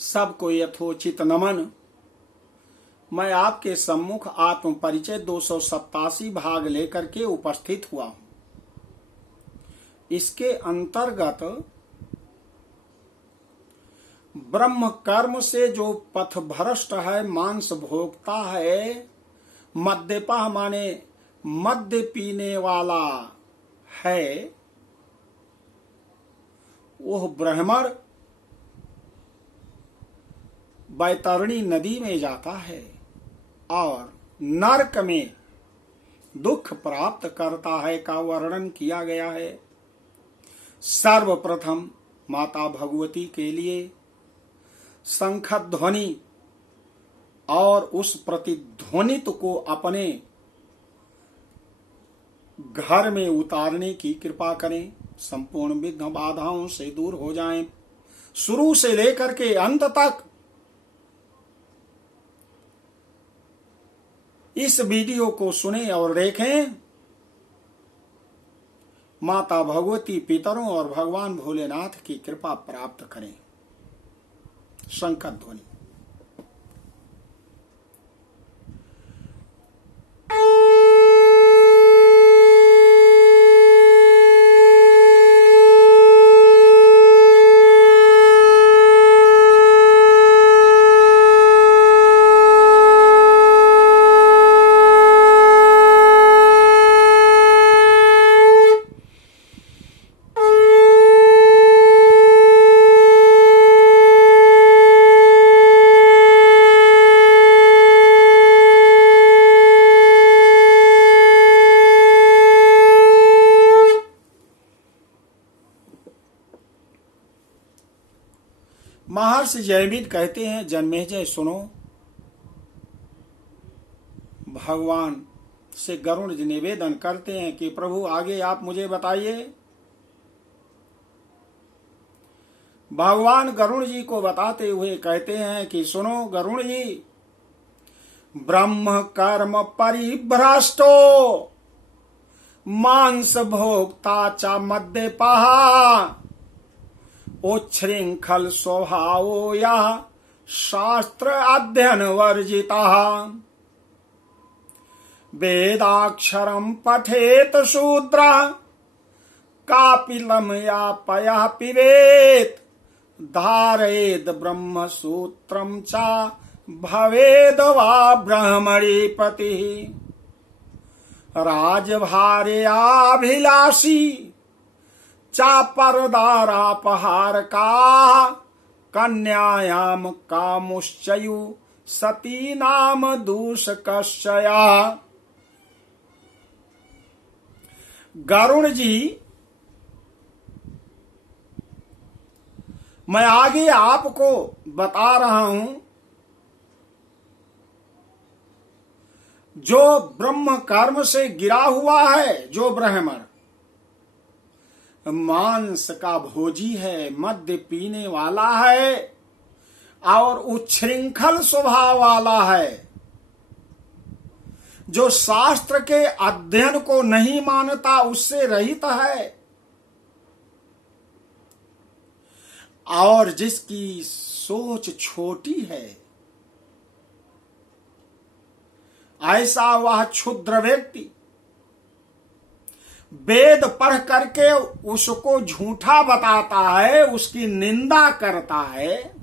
सबको यथोचित नमन। मैं आपके सम्मुख आत्म परिचय 287 भाग लेकर के उपस्थित हुआ हूं। इसके अंतर्गत ब्रह्म कर्म से जो पथ भ्रष्ट है, मांस भोगता है, मद्यपा माने मद्य पीने वाला है, वह ब्राह्मण बैतरणी नदी में जाता है और नरक में दुख प्राप्त करता है का वर्णन किया गया है। सर्वप्रथम माता भगवती के लिए शंख ध्वनि और उस प्रतिध्वनित को अपने घर में उतारने की कृपा करें। संपूर्ण विघ्न बाधाओं से दूर हो जाएं। शुरू से लेकर के अंत तक इस वीडियो को सुने और देखें। माता भगवती, पितरों और भगवान भोलेनाथ की कृपा प्राप्त करें। शंख ध्वनि। महर्षि जयमित कहते हैं, जन्मेजय सुनो। भगवान से गरुड़ जी निवेदन करते हैं कि प्रभु आगे आप मुझे बताइए। भगवान गरुड़ जी को बताते हुए कहते हैं कि सुनो गरुड़ जी, ब्रह्म कर्म परिभ्रष्टो मांस भोक्ता च मद्यपः उच्छृंखल स्वभावो यः शास्त्र अध्ययन वर्जितः वेदाक्षरं पठेत शूद्रः कापिलं या पयः पिबेत् धारयेद ब्रह्म सूत्रं च भवेद वा ब्रह्मणि पतिः राजभार्याभिलाषी चापरदारापहार का कन्यायाम कामुश्चयु सती नाम दूषकश्चया। गरुड़ जी, मैं आगे आपको बता रहा हूं, जो ब्रह्म कर्म से गिरा हुआ है, जो ब्राह्मण मांस का भोजी है, मद्य पीने वाला है और उच्छृंखल स्वभाव वाला है, जो शास्त्र के अध्ययन को नहीं मानता, उससे रहित है, और जिसकी सोच छोटी है, ऐसा वह क्षुद्र व्यक्ति वेद पढ़ करके उसको झूठा बताता है, उसकी निंदा करता है,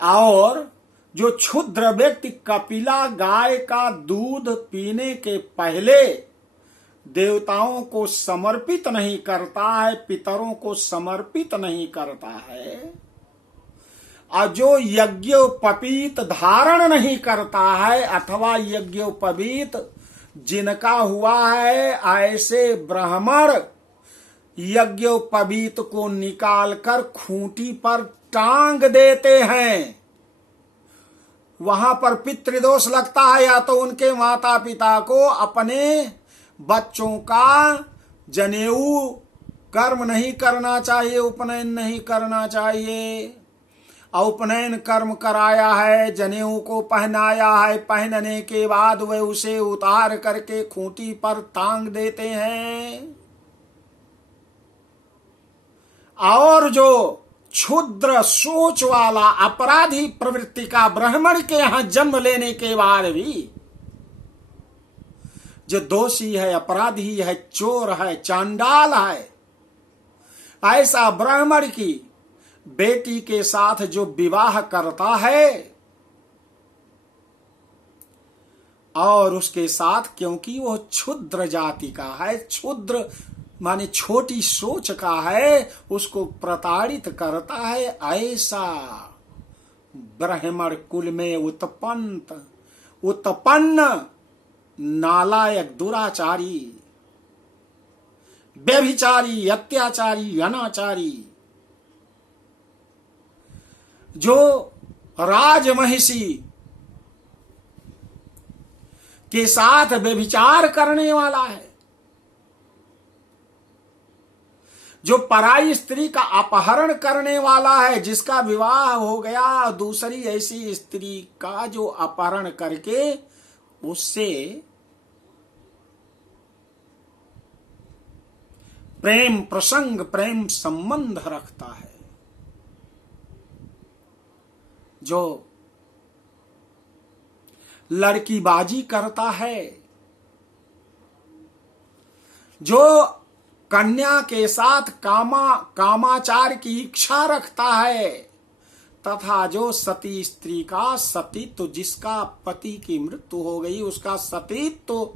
और जो क्षुद्र व्यक्ति कपिला गाय का दूध पीने के पहले देवताओं को समर्पित नहीं करता है, पितरों को समर्पित नहीं करता है, और जो यज्ञोपवीत धारण नहीं करता है अथवा यज्ञोपवीत जिनका हुआ है, ऐसे ब्राह्मण यज्ञोपवीत को निकालकर खूंटी पर टांग देते हैं। वहां पर पितृदोष लगता है, या तो उनके माता पिता को अपने बच्चों का जनेऊ कर्म नहीं करना चाहिए, उपनयन नहीं करना चाहिए। उपनयन कर्म कराया है, जनेऊ को पहनाया है, पहनने के बाद वे उसे उतार करके खूंटी पर टांग देते हैं। और जो क्षुद्र सोच वाला अपराधी प्रवृत्ति का ब्राह्मण के यहां जन्म लेने के बाद भी जो दोषी है, अपराधी है, चोर है, चांडाल है, ऐसा ब्राह्मण की बेटी के साथ जो विवाह करता है और उसके साथ, क्योंकि वो क्षुद्र जाति का है, क्षुद्र माने छोटी सोच का है, उसको प्रताड़ित करता है, ऐसा ब्राह्मण कुल में उत्पन्न नालायक, दुराचारी, व्यभिचारी, अत्याचारी, अनाचारी, जो राजमहिषी के साथ व्यभिचार करने वाला है, जो पराई स्त्री का अपहरण करने वाला है, जिसका विवाह हो गया दूसरी ऐसी स्त्री का जो अपहरण करके उससे प्रेम प्रसंग, प्रेम संबंध रखता है, जो लड़कीबाजी करता है, जो कन्या के साथ कामाचार की इच्छा रखता है, तथा जो सती स्त्री का सतीत्व, जिसका पति की मृत्यु हो गई उसका सतीत्व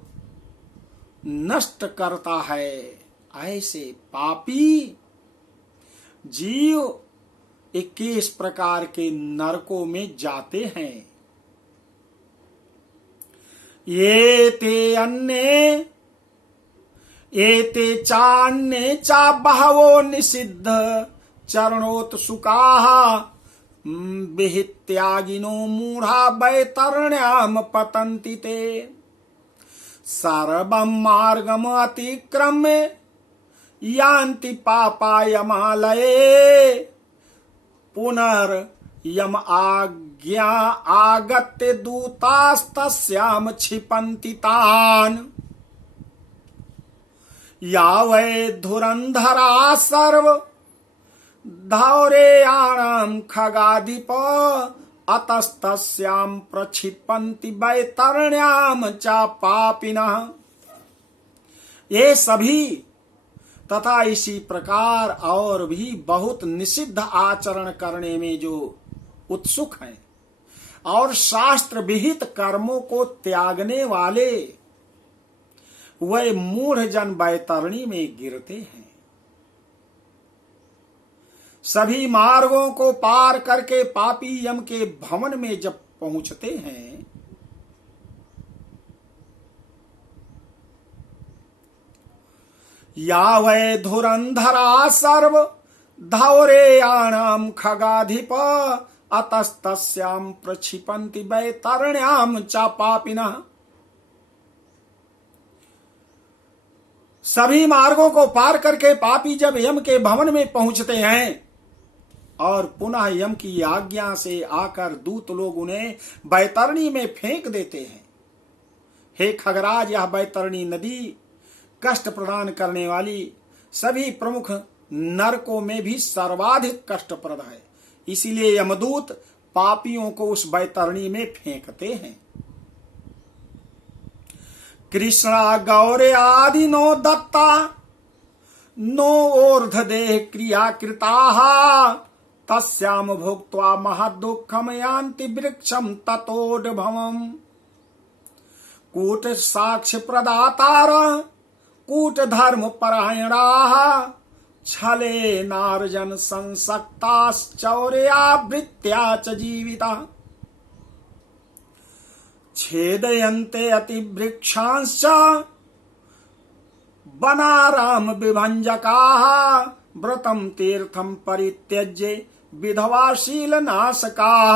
नष्ट करता है, ऐसे पापी जीव 21 प्रकार के नरकों में जाते हैं। ये ते अन्य एते चान्ये चा बहवो निषिद्ध चरणोत सुकाः विहित्यागिनो मूढ़ा वैतरण्याम पतन्ति ते सर्वं मार्गम अतिक्रम्य यान्ति पापायमालये पुनर्यम आज्ञा आगत्य दूतास्तस्याम क्षिपन्ति तान् यावै धुरंधरा सर्व धौरेयाणां खगाधिप अतस्तस्यां प्रक्षिपन्ति वैतरण्याम च पापिनः। ये सभी तथा इसी प्रकार और भी बहुत निषिद्ध आचरण करने में जो उत्सुक हैं और शास्त्र विहित कर्मों को त्यागने वाले, वह मूढ़ जन बैतरणी में गिरते हैं। सभी मार्गों को पार करके पापी यम के भवन में जब पहुंचते हैं, या वै धुरंधरा सर्व धौरेयाणां खगाधिप अतस्तस्यां प्रक्षिपन्ति वैतरण्याम च पापिनः। सभी मार्गों को पार करके पापी जब यम के भवन में पहुंचते हैं और पुनः यम की आज्ञा से आकर दूत लोग उन्हें बैतरणी में फेंक देते हैं। हे खगराज, यह बैतरणी नदी कष्ट प्रदान करने वाली सभी प्रमुख नरकों में भी सर्वाधिक कष्टप्रद है, इसीलिए यमदूत पापियों को उस बैतरणी में फेंकते हैं। कृष्णा गौरे आदि नो दत्ता नो ऊर्ध देह क्रिया कृताः तस्याम भोक्त्वा महदुःखम यान्ति वृक्षम ततोद्भवम्। कूट साक्ष्य प्रदातार कूट धर्म परायणाः छले नारजन संसक्ताश्चौर्यावृत्त्या च जीविताः। छेदयन्ते अतिवृक्षांश्च वनाराम विभंजकाः व्रतं तीर्थं परित्यज्य विधवाशील नाशकाः।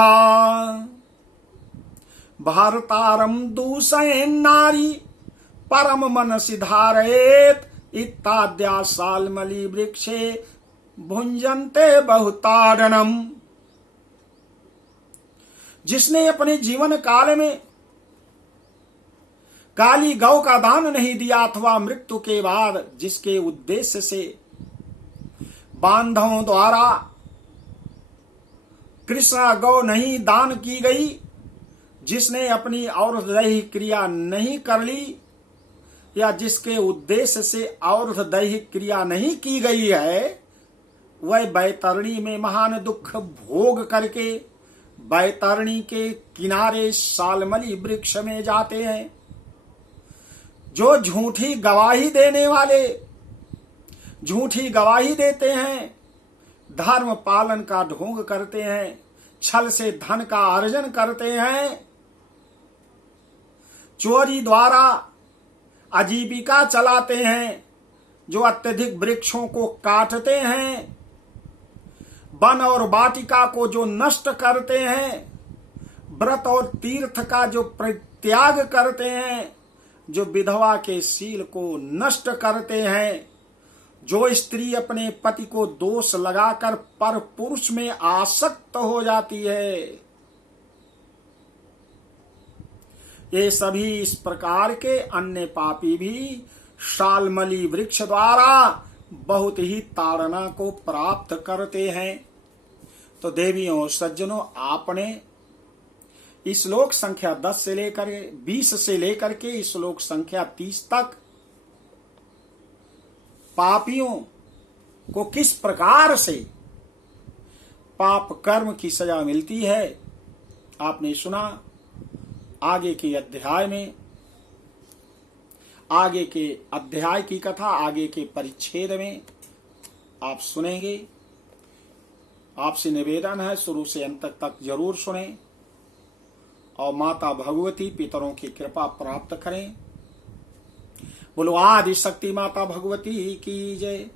भारतारं दूषयन् नारी परम मनसि धारयेत् इत्याद्या सालमली वृक्षे भुंजन्ते बहुताड़नम। जिसने अपने जीवन काल में काली गौ का दान नहीं दिया अथवा मृत्यु के बाद जिसके उद्देश्य से बांधवों द्वारा कृष्णा गौ नहीं दान की गई, जिसने अपनी औरत दैहिक क्रिया नहीं कर ली या जिसके उद्देश्य से औरत दैहिक क्रिया नहीं की गई है, वह बैतरणी में महान दुख भोग करके बैतरणी के किनारे सालमली वृक्ष में जाते हैं। जो झूठी गवाही देने वाले झूठी गवाही देते हैं, धर्म पालन का ढोंग करते हैं, छल से धन का अर्जन करते हैं, चोरी द्वारा आजीविका चलाते हैं, जो अत्यधिक वृक्षों को काटते हैं, वन और वाटिका को जो नष्ट करते हैं, व्रत और तीर्थ का जो परित्याग करते हैं, जो विधवा के शील को नष्ट करते हैं, जो स्त्री अपने पति को दोष लगाकर पर पुरुष में आसक्त हो जाती है, ये सभी इस प्रकार के अन्य पापी भी शालमली वृक्ष द्वारा बहुत ही ताड़ना को प्राप्त करते हैं। तो देवियों सज्जनों, आपने श्लोक संख्या 10 से लेकर 20 से लेकर के श्लोक संख्या 30 तक पापियों को किस प्रकार से पाप कर्म की सजा मिलती है आपने सुना। आगे के अध्याय में आगे के अध्याय की कथा आगे के परिच्छेद में आप सुनेंगे। आपसे निवेदन है शुरू से अंत तक जरूर सुने और माता भगवती पितरों की कृपा प्राप्त करें। बोलो आदि शक्ति माता भगवती की जय।